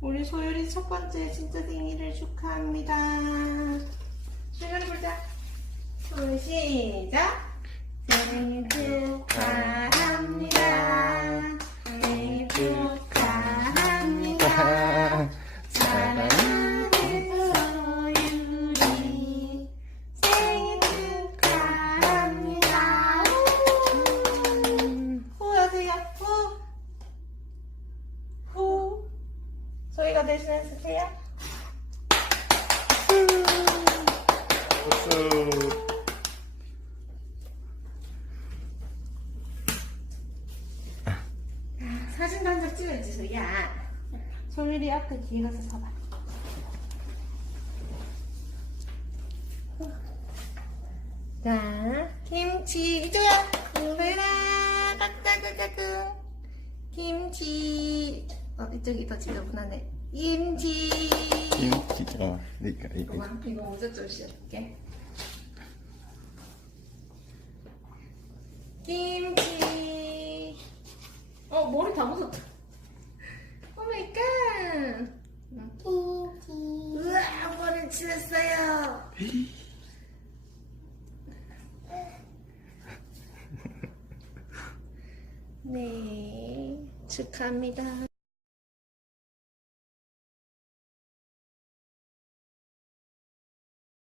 우리 소율이 첫 번째 진짜 생일을 축하합니다. 소율이 보자. 소율 시작. 생일 축하 소희가 대신해 주세요. 박수. 사진도 한 장 찍어야지, 소희야. 소율이 앞에 뒤에 가서 서봐. 자, 김치, 이쪽야. 누구라, 까까까까꿍. 김치. 어, 이쪽이 더 지저분하네. 김치. 김치. 어, 그러니까 이거. 이거, 이거 먼저 좀 씌워줄게. 김치. 어, 머리 다 묻었다. 오 마이 갓. 김치. 우와, 머리 칠했어요. 네, 축하합니다.